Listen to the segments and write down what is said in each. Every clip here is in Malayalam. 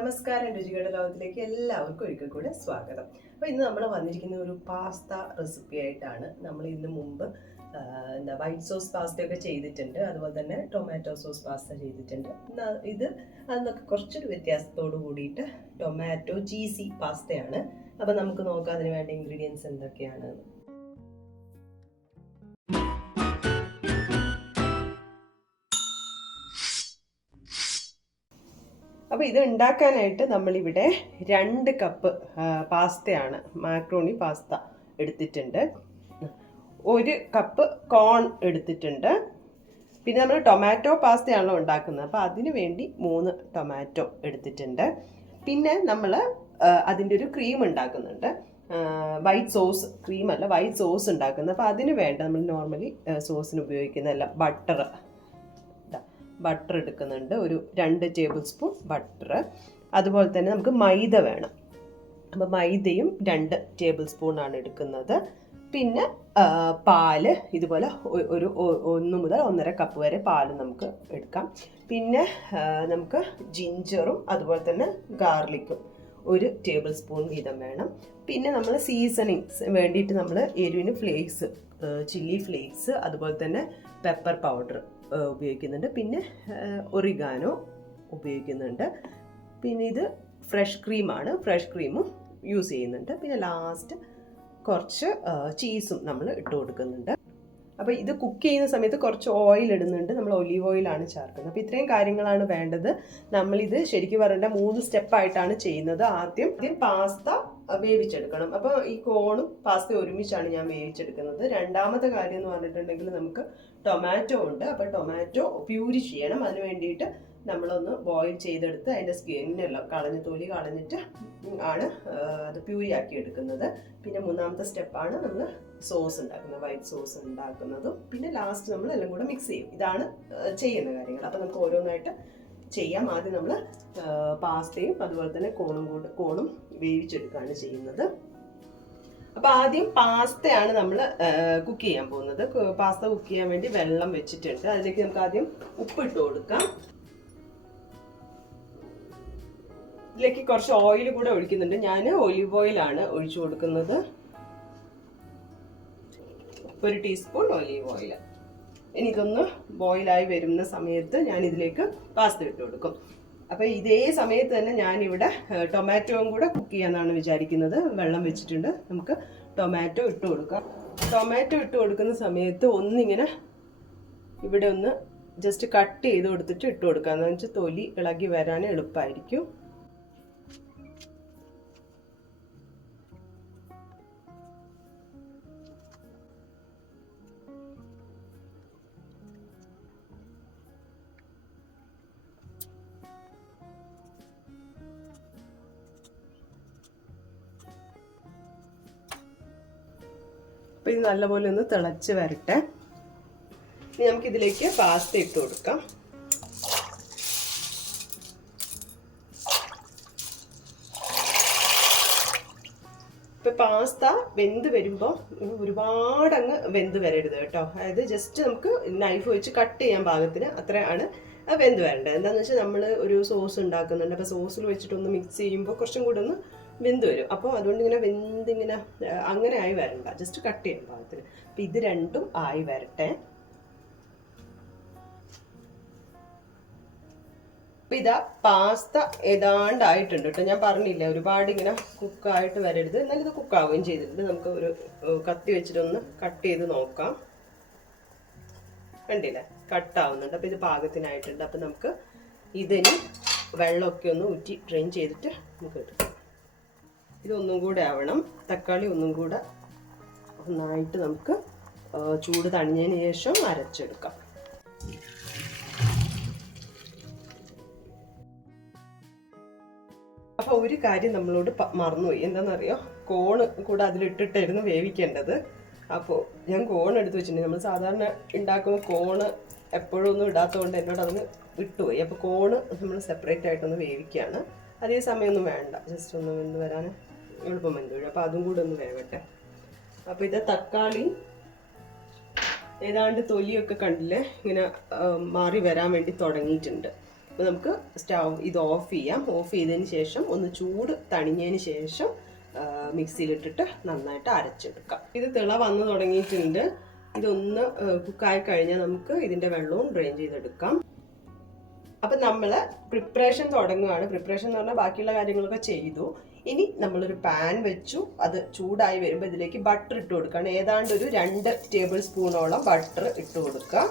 നമസ്കാരം, രുചികളുടെ ലോകത്തിലേക്ക് എല്ലാവർക്കും ഒരിക്കൽ കൂടെ സ്വാഗതം. അപ്പോൾ ഇന്ന് നമ്മൾ വന്നിരിക്കുന്ന ഒരു പാസ്ത റെസിപ്പി ആയിട്ടാണ്. നമ്മൾ ഇതിന് മുമ്പ് വൈറ്റ് സോസ് പാസ്തയൊക്കെ ചെയ്തിട്ടുണ്ട്, അതുപോലെ തന്നെ ടൊമാറ്റോ സോസ് പാസ്ത ചെയ്തിട്ടുണ്ട്. ഇത് അതൊക്കെ കുറച്ചൊരു വ്യത്യാസത്തോട് കൂടിയിട്ട് ടൊമാറ്റോ ചീസി പാസ്തയാണ്. അപ്പോൾ നമുക്ക് നോക്കാം അതിന് വേണ്ട ഇൻഗ്രീഡിയൻസ് എന്തൊക്കെയാണ്. അപ്പോൾ ഇത് ഉണ്ടാക്കാനായിട്ട് നമ്മളിവിടെ 2 കപ്പ് പാസ്തയാണ്, മാക്രോണി പാസ്ത എടുത്തിട്ടുണ്ട്. 1 കപ്പ് കോൺ എടുത്തിട്ടുണ്ട്. പിന്നെ നമ്മൾ ടൊമാറ്റോ പാസ്തയാണല്ലോ ഉണ്ടാക്കുന്നത്, അപ്പോൾ അതിന് വേണ്ടി 3 ടൊമാറ്റോ എടുത്തിട്ടുണ്ട്. പിന്നെ നമ്മൾ അതിൻ്റെ ഒരു ക്രീം ഉണ്ടാക്കുന്നുണ്ട്, വൈറ്റ് സോസ് ക്രീമല്ല, വൈറ്റ് സോസ് ഉണ്ടാക്കുന്നത്. അപ്പോൾ അതിന് വേണ്ട നമ്മൾ നോർമലി സോസിന് ഉപയോഗിക്കുന്നതല്ല, ബട്ടർ എടുക്കുന്നുണ്ട്, ഒരു 2 ടേബിൾ സ്പൂൺ ബട്ടർ. അതുപോലെ തന്നെ നമുക്ക് മൈദ വേണം, അപ്പോൾ മൈദയും 2 ടേബിൾ സ്പൂണാണ് എടുക്കുന്നത്. പിന്നെ പാല് ഇതുപോലെ ഒരു 1 മുതൽ 1.5 കപ്പ് വരെ പാല് നമുക്ക് എടുക്കാം. പിന്നെ നമുക്ക് ജിഞ്ചറും അതുപോലെ തന്നെ ഗാർലിക്കും 1 ടേബിൾ സ്പൂൺ വീതം വേണം. പിന്നെ നമ്മൾ സീസണിങ്സ് വേണ്ടിയിട്ട് നമ്മൾ എരിവിന് ഫ്ലേക്സ്, ചില്ലി ഫ്ലേക്സ്, അതുപോലെ തന്നെ പെപ്പർ പൗഡർ ഉപയോഗിക്കുന്നുണ്ട്. പിന്നെ ഒറിഗാനോ ഉപയോഗിക്കുന്നുണ്ട്. പിന്നെ ഇത് ഫ്രഷ് ക്രീമാണ്, ഫ്രഷ് ക്രീമും യൂസ് ചെയ്യുന്നുണ്ട്. പിന്നെ ലാസ്റ്റ് കുറച്ച് ചീസും നമ്മൾ ഇട്ട് കൊടുക്കുന്നുണ്ട്. അപ്പോൾ ഇത് കുക്ക് ചെയ്യുന്ന സമയത്ത് കുറച്ച് ഓയിൽ ഇടുന്നുണ്ട്, നമ്മൾ ഒലീവ് ഓയിലാണ് ചേർക്കുന്നത്. അപ്പോൾ ഇത്രയും കാര്യങ്ങളാണ് വേണ്ടത്. നമ്മളിത് ശരിക്കും പറയേണ്ട 3 സ്റ്റെപ്പായിട്ടാണ് ചെയ്യുന്നത്. ആദ്യം പാസ്ത വേവിച്ചെടുക്കണം. അപ്പോൾ ഈ കോണും പാസ്ത ഒരുമിച്ചാണ് ഞാൻ വേവിച്ചെടുക്കുന്നത്. രണ്ടാമത്തെ കാര്യം എന്ന് പറഞ്ഞിട്ടുണ്ടെങ്കിൽ നമുക്ക് ടൊമാറ്റോ ഉണ്ട്. അപ്പോൾ ടൊമാറ്റോ പ്യൂരി ചെയ്യണം. അതിന് വേണ്ടിയിട്ട് നമ്മളൊന്ന് ബോയിൽ ചെയ്തെടുത്ത് അതിൻ്റെ സ്കിന്നെല്ലാം തൊലി കളഞ്ഞിട്ട് ആണ് അത് പ്യൂരി ആക്കി എടുക്കുന്നത്. പിന്നെ 3ാമത്തെ സ്റ്റെപ്പാണ് നമ്മൾ സോസ് ഉണ്ടാക്കുന്നത്, വൈറ്റ് സോസ് ഉണ്ടാക്കുന്നതും. പിന്നെ ലാസ്റ്റ് നമ്മൾ എല്ലാം കൂടെ മിക്സ് ചെയ്യും. ഇതാണ് ചെയ്യുന്ന കാര്യങ്ങൾ. അപ്പോൾ നമുക്ക് ഓരോന്നായിട്ട് ചെയ്യാം. ആദ്യം നമ്മൾ പാസ്തയും അതുപോലെ തന്നെ കോണും വേവിച്ചെടുക്കുകയാണ് ചെയ്യുന്നത്. അപ്പോൾ ആദ്യം പാസ്തയാണ് നമ്മൾ കുക്ക് ചെയ്യാൻ പോകുന്നത്. പാസ്ത കുക്ക് ചെയ്യാൻ വേണ്ടി വെള്ളം വെച്ചിട്ടുണ്ട്. അതിലേക്ക് നമുക്ക് ആദ്യം ഉപ്പിട്ട് കൊടുക്കാം. ഇതിലേക്ക് കുറച്ച് ഓയിൽ കൂടെ ഒഴിക്കുന്നുണ്ട്. ഞാൻ ഒലിവ് ഓയിലാണ് ഒഴിച്ചു കൊടുക്കുന്നത്, 1 ടീസ്പൂൺ ഒലിവ് ഓയിൽ. ഇനി ഇതൊന്ന് ബോയിലായി വരുന്ന സമയത്ത് ഞാൻ ഇതിലേക്ക് പാസ്ത ഇട്ട് കൊടുക്കും. അപ്പോൾ ഇതേ സമയത്ത് തന്നെ ഞാനിവിടെ ടൊമാറ്റോയും കൂടെ കുക്ക് ചെയ്യാമെന്നാണ് വിചാരിക്കുന്നത്. വെള്ളം വെച്ചിട്ടുണ്ട്, നമുക്ക് ടൊമാറ്റോ ഇട്ട് കൊടുക്കാം. ടൊമാറ്റോ ഇട്ട് കൊടുക്കുന്ന സമയത്ത് ഒന്നിങ്ങനെ ഇവിടെ ഒന്ന് ജസ്റ്റ് കട്ട് ചെയ്ത് കൊടുത്തിട്ട് ഇട്ട് കൊടുക്കുക, എന്ന് വെച്ചാൽ തൊലി ഇളകി വരാൻ എളുപ്പമായിരിക്കും. അപ്പോൾ ഇത് നല്ലപോലെ ഒന്ന് തിളച്ച് വരട്ടെ. ഇനി നമുക്കിതിലേക്ക് പാസ്ത ഇട്ട് കൊടുക്കാം. ഇപ്പോൾ പാസ്ത വെന്ത് വരുമ്പോൾ ഒരുപാട് അങ്ങ് വെന്ത് വരരുത് കേട്ടോ. അതായത് ജസ്റ്റ് നമുക്ക് നൈഫ് വെച്ച് കട്ട് ചെയ്യാൻ പാകത്തിന് അത്രയാണ് വെന്ത് വരേണ്ടത്. എന്താണെന്ന് വെച്ചാൽ നമ്മൾ ഒരു സോസ് ഉണ്ടാക്കുന്നുണ്ട്. അപ്പോൾ സോസിൽ വെച്ചിട്ടൊന്ന് മിക്സ് ചെയ്യുമ്പോൾ കുറച്ചും കൂടെ ഒന്ന് വെന്ത് വരും. അപ്പോൾ അതുകൊണ്ട് ഇങ്ങനെ വെന്തിങ്ങനെ അങ്ങനെ ആയി വരണ്ട, ജസ്റ്റ് കട്ട് ചെയ്യാൻ പാകത്തിന്. അപ്പം ഇത് രണ്ടും ആയി വരട്ടെ. അപ്പം ഇതാ പാസ്ത ഏതാണ്ടായിട്ടുണ്ട് കേട്ടോ. ഞാൻ പറഞ്ഞില്ല ഒരുപാട് ഇങ്ങനെ കുക്കായിട്ട് വരരുത്, എന്നാലും ഇത് കുക്കാവുകയും ചെയ്തിട്ടുണ്ട്. നമുക്ക് ഒരു കത്തി വെച്ചിട്ടൊന്ന് കട്ട് ചെയ്ത് നോക്കാം. കണ്ടില്ലേ, കട്ടാവുന്നുണ്ട്. അപ്പം ഇത് പാകത്തിനായിട്ടുണ്ട്. അപ്പം നമുക്ക് ഇതിന് വെള്ളമൊക്കെ ഒന്ന് ഊറ്റി ഡ്രെയിൻ ചെയ്തിട്ട് നമുക്ക് എടുക്കാം. ഇതൊന്നും കൂടെ ആവണം, തക്കാളി ഒന്നും കൂടെ നന്നായിട്ട് നമുക്ക് ചൂട് തണിഞ്ഞതിന് ശേഷം അരച്ചെടുക്കാം. അപ്പോൾ ഒരു കാര്യം നമ്മളോട് മറന്നുപോയി, എന്താണെന്നറിയോ, കോണ് കൂടെ അതിലിട്ടിട്ടായിരുന്നു വേവിക്കേണ്ടത്. അപ്പോൾ ഞാൻ കോൺ എടുത്ത് വെച്ചിട്ടുണ്ട്. നമ്മൾ സാധാരണ ഉണ്ടാക്കുന്ന കോണ് എപ്പോഴും ഒന്നും ഇടാത്തതുകൊണ്ട് എന്നോട് അതൊന്ന് വിട്ടുപോയി. അപ്പോൾ കോണ് നമ്മൾ സെപ്പറേറ്റ് ആയിട്ടൊന്ന് വേവിക്കുകയാണ്. അതേ സമയമൊന്നും വേണ്ട, ജസ്റ്റ് ഒന്ന് വെന്ത് വരാൻ എളുപ്പം വെന്ത് വരും. അപ്പോൾ അതും കൂടെ ഒന്ന് വേവട്ടെ. അപ്പോൾ ഇത് തക്കാളി ഏതാണ്ട് തൊലിയൊക്കെ കണ്ടില്ലേ ഇങ്ങനെ മാറി വരാൻ വേണ്ടി തുടങ്ങിയിട്ടുണ്ട്. അപ്പോൾ നമുക്ക് ഇത് ഓഫ് ചെയ്യാം. ഓഫ് ചെയ്തതിന് ശേഷം ഒന്ന് ചൂട് തണിഞ്ഞതിന് ശേഷം മിക്സിയിലിട്ടിട്ട് നന്നായിട്ട് അരച്ചെടുക്കാം. ഇത് തിള വന്നു തുടങ്ങിയിട്ടുണ്ട്. ഇതൊന്ന് കുക്കായി കഴിഞ്ഞാൽ നമുക്ക് ഇതിൻ്റെ വെള്ളവും ഡ്രെയിൻ ചെയ്തെടുക്കാം. അപ്പം നമ്മൾ പ്രിപ്പറേഷൻ തുടങ്ങുകയാണ്. പ്രിപ്പറേഷൻ എന്ന് പറഞ്ഞാൽ ബാക്കിയുള്ള കാര്യങ്ങളൊക്കെ ചെയ്തു. ഇനി നമ്മളൊരു പാൻ വെച്ചു. അത് ചൂടായി വരുമ്പോൾ ഇതിലേക്ക് ബട്ടർ ഇട്ട് കൊടുക്കുകയാണ്. ഏതാണ്ട് ഒരു 2 ടേബിൾ സ്പൂണോളം ബട്ടർ ഇട്ട് കൊടുക്കുക.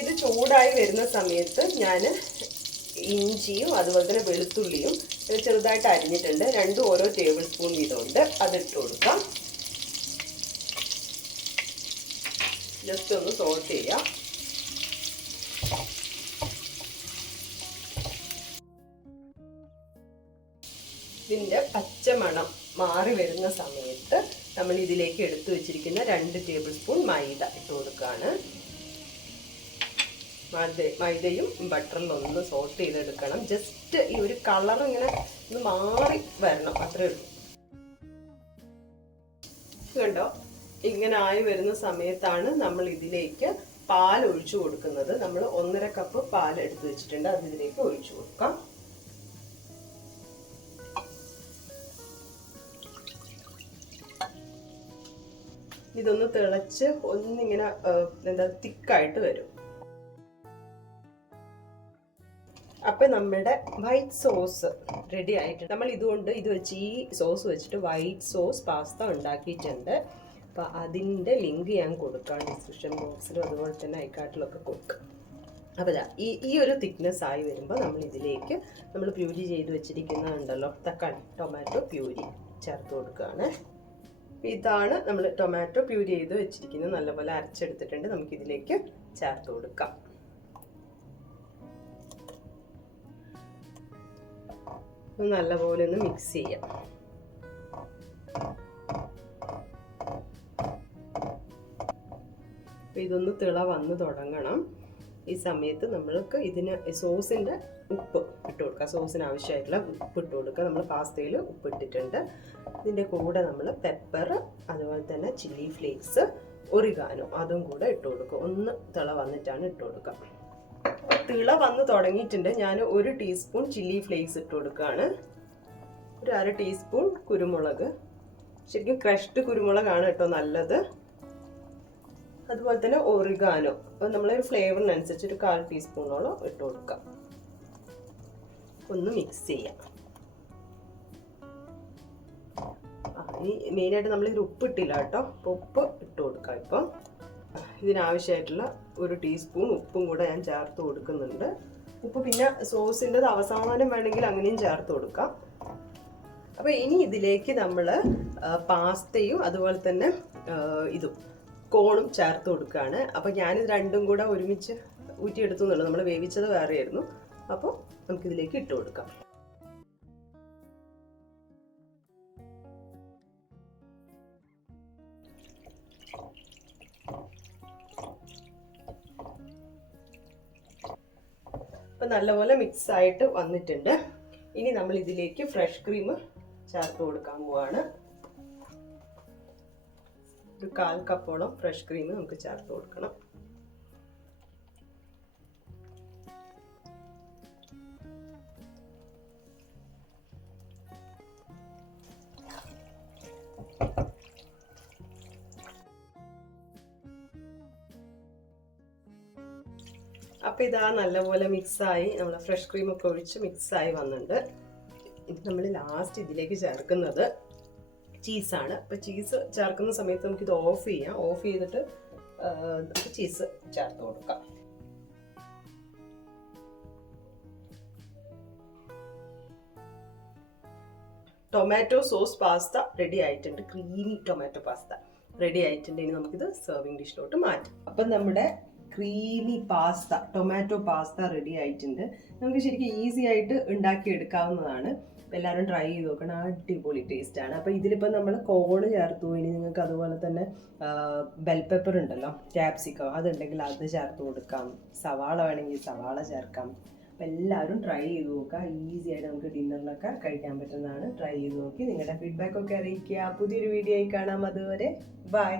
ഇത് ചൂടായി വരുന്ന സമയത്ത് ഞാൻ ഇഞ്ചിയും അതുപോലെ തന്നെ വെളുത്തുള്ളിയും ചെറുതായിട്ട് അരിഞ്ഞിട്ടുണ്ട്. 2 ഓരോ ടേബിൾ സ്പൂൺ വീതമുണ്ട്. അതിട്ട് കൊടുക്കാം. ജസ്റ്റ് ഒന്ന് സോട്ട് ചെയ്യാം. ഇതിൻ്റെ പച്ചമണം മാറി വരുന്ന സമയത്ത് നമ്മൾ ഇതിലേക്ക് എടുത്തു വെച്ചിരിക്കുന്ന 2 ടേബിൾ സ്പൂൺ മൈദ ഇട്ട് കൊടുക്കുകയാണ്. മൈദയും ബട്ടറിൽ ഒന്ന് സോട്ട് ചെയ്തെടുക്കണം. ജസ്റ്റ് ഈ ഒരു കളർ ഇങ്ങനെ ഒന്ന് മാറി വരണം, അത്രേ ഉള്ളൂ. കണ്ടോ, ഇങ്ങനെ ആയി വരുന്ന സമയത്താണ് നമ്മൾ ഇതിലേക്ക് പാൽ ഒഴിച്ചു കൊടുക്കുന്നത്. നമ്മൾ 1.5 കപ്പ് പാൽ എടുത്ത് വെച്ചിട്ടുണ്ട്. അത് ഇതിലേക്ക് ഒഴിച്ചു കൊടുക്കാം. ഇതൊന്ന് തിളച്ച് ഒന്നിങ്ങനെ തിക്കായിട്ട് വരും. അപ്പം നമ്മുടെ വൈറ്റ് സോസ് റെഡി ആയിട്ടുണ്ട്. നമ്മൾ ഇത് വെച്ച് ഈ സോസ് വെച്ചിട്ട് വൈറ്റ് സോസ് പാസ്ത ഉണ്ടാക്കിയിട്ടുണ്ട്. അപ്പോൾ അതിൻ്റെ ലിങ്ക് ഞാൻ കൊടുക്കാം ഡിസ്ക്രിപ്ഷൻ ബോക്സിലും അതുപോലെ തന്നെ ഐക്കാർട്ടിലൊക്കെ കൊടുക്കാം. അപ്പോൾ ഈ ഒരു തിക്നെസ് ആയി വരുമ്പോൾ നമ്മൾ ഇതിലേക്ക് നമ്മൾ പ്യൂരി ചെയ്ത് വെച്ചിരിക്കുന്നതുണ്ടല്ലോ, തക്കാളി ടൊമാറ്റോ പ്യൂരി ചേർത്ത് കൊടുക്കുകയാണ്. ഇതാണ് നമ്മൾ ടൊമാറ്റോ പ്യൂരി ചെയ്ത് വെച്ചിരിക്കുന്നത്. നല്ലപോലെ അരച്ചെടുത്തിട്ടുണ്ട്. നമുക്കിതിലേക്ക് ചേർത്ത് കൊടുക്കാം. നല്ലപോലെ ഒന്ന് മിക്സ് ചെയ്യാം. ഇതൊന്ന് തിള വന്ന് തുടങ്ങണം. ഈ സമയത്ത് നമ്മൾക്ക് ഇതിന് സോസിൻ്റെ ഉപ്പ് ഇട്ട് കൊടുക്കുക. സോസിന് ആവശ്യമായിട്ടുള്ള ഉപ്പ് ഇട്ട് കൊടുക്കുക. നമ്മൾ പാസ്തയിൽ ഉപ്പ് ഇട്ടിട്ടുണ്ട്. ഇതിൻ്റെ കൂടെ നമ്മൾ പെപ്പർ, അതുപോലെ തന്നെ ചില്ലി ഫ്ലേക്സ്, ഒറിഗാനോ അതും കൂടെ ഇട്ട് കൊടുക്കുക. ഒന്ന് തിള വന്നിട്ടാണ് ഇട്ട് കൊടുക്കുക. തിള വന്ന് തുടങ്ങിയിട്ടുണ്ട്. ഞാൻ 1 ടീസ്പൂൺ ചില്ലി ഫ്ലേക്സ് ഇട്ട് കൊടുക്കുകയാണ്. ഒരു 1/2 ടീസ്പൂൺ കുരുമുളക്, ശരിക്കും ക്രഷ്ഡ് കുരുമുളകാണ് കേട്ടോ നല്ലത്. അതുപോലെ തന്നെ ഒറിഗാനോ നമ്മളൊരു ഫ്ലേവറിനനുസരിച്ച് ഒരു 1/4 ടീസ്പൂണോളം ഇട്ട് കൊടുക്കാം. ഒന്ന് മിക്സ് ചെയ്യാം. ഇനി മെയിനായിട്ട് നമ്മളിതിൽ ഉപ്പ് ഇട്ടില്ല കേട്ടോ. അപ്പോൾ ഉപ്പ് ഇട്ട് കൊടുക്കാം. ഇപ്പം ഇതിനാവശ്യമായിട്ടുള്ള 1 ടീസ്പൂൺ ഉപ്പും കൂടെ ഞാൻ ചേർത്ത് കൊടുക്കുന്നുണ്ട്. ഉപ്പ് പിന്നെ സോസിൻ്റെ അവസാനം വേണമെങ്കിൽ അങ്ങനെയും ചേർത്ത് കൊടുക്കാം. അപ്പോൾ ഇനി ഇതിലേക്ക് നമ്മൾ പാസ്തയും അതുപോലെ തന്നെ ഇതും കോണും ചേർത്ത് കൊടുക്കുകയാണ്. അപ്പോൾ ഞാനിത് രണ്ടും കൂടെ ഒരുമിച്ച് ഊറ്റിയെടുത്തു എന്നുള്ളൂ. നമ്മൾ വേവിച്ചത് വേറെയായിരുന്നു. അപ്പോൾ നമുക്കിതിലേക്ക് ഇട്ട് കൊടുക്കാം. അപ്പം നല്ലപോലെ മിക്സ് ആയിട്ട് വന്നിട്ടുണ്ട്. ഇനി നമ്മൾ ഇതിലേക്ക് ഫ്രഷ് ക്രീം ചേർത്ത് കൊടുക്കാൻ പോവാണ്. ഒരു 1/4 കപ്പോളം ഫ്രഷ് ക്രീം നമുക്ക് ചേർത്ത് കൊടുക്കണം. അപ്പോൾ ഇതാ നല്ലപോലെ മിക്സായി, നമ്മൾ ഫ്രഷ് ക്രീമൊക്കെ ഒഴിച്ച് മിക്സായി വന്നിട്ടുണ്ട്. നമ്മൾ ലാസ്റ്റ് ഇതിലേക്ക് ചേർക്കുന്നത് ചീസാണ്. അപ്പോൾ ചീസ് ചേർക്കുന്ന സമയത്ത് നമുക്കിത് ഓഫ് ചെയ്യാം. ഓഫ് ചെയ്തിട്ട് നമുക്ക് ചീസ് ചേർത്ത് കൊടുക്കാം. ടൊമാറ്റോ സോസ് പാസ്ത റെഡി ആയിട്ടുണ്ട്. ക്രീമി ടൊമാറ്റോ പാസ്ത റെഡി ആയിട്ടുണ്ട്. ഇനി നമുക്കിത് സെർവിങ് ഡിഷിലോട്ട് മാറ്റാം. അപ്പം നമ്മുടെ creamy pasta, tomato pasta ready ആയിട്ടുണ്ട്. നമുക്ക് ശരിക്കും ഈസി ആയിട്ട് ഉണ്ടാക്കിയെടുക്കാവുന്നതാണ്. എല്ലാവരും ട്രൈ ചെയ്ത് നോക്കണം. അടിപൊളി ടേസ്റ്റാണ്. അപ്പോൾ ഇതിലിപ്പോൾ നമ്മൾ കോണ് ചേർത്തു. ഇനി നിങ്ങൾക്ക് അതുപോലെ തന്നെ ബെൽ പെപ്പർ ഉണ്ടല്ലോ, ക്യാപ്സിക്കം, അതുണ്ടെങ്കിൽ അത് ചേർത്ത് കൊടുക്കാം. സവാള വേണമെങ്കിൽ സവാള ചേർക്കാം. അപ്പോൾ എല്ലാവരും ട്രൈ ചെയ്ത് നോക്കുക. ഈസി ആയിട്ട് നമുക്ക് ഡിന്നറിലൊക്കെ കഴിക്കാൻ പറ്റുന്നതാണ്. ട്രൈ ചെയ്ത് നോക്കി നിങ്ങളുടെ ഫീഡ്ബാക്ക് ഒക്കെ അറിയിക്കുക. പുതിയൊരു വീഡിയോ ആയി കാണാം. അതുവരെ ബൈ.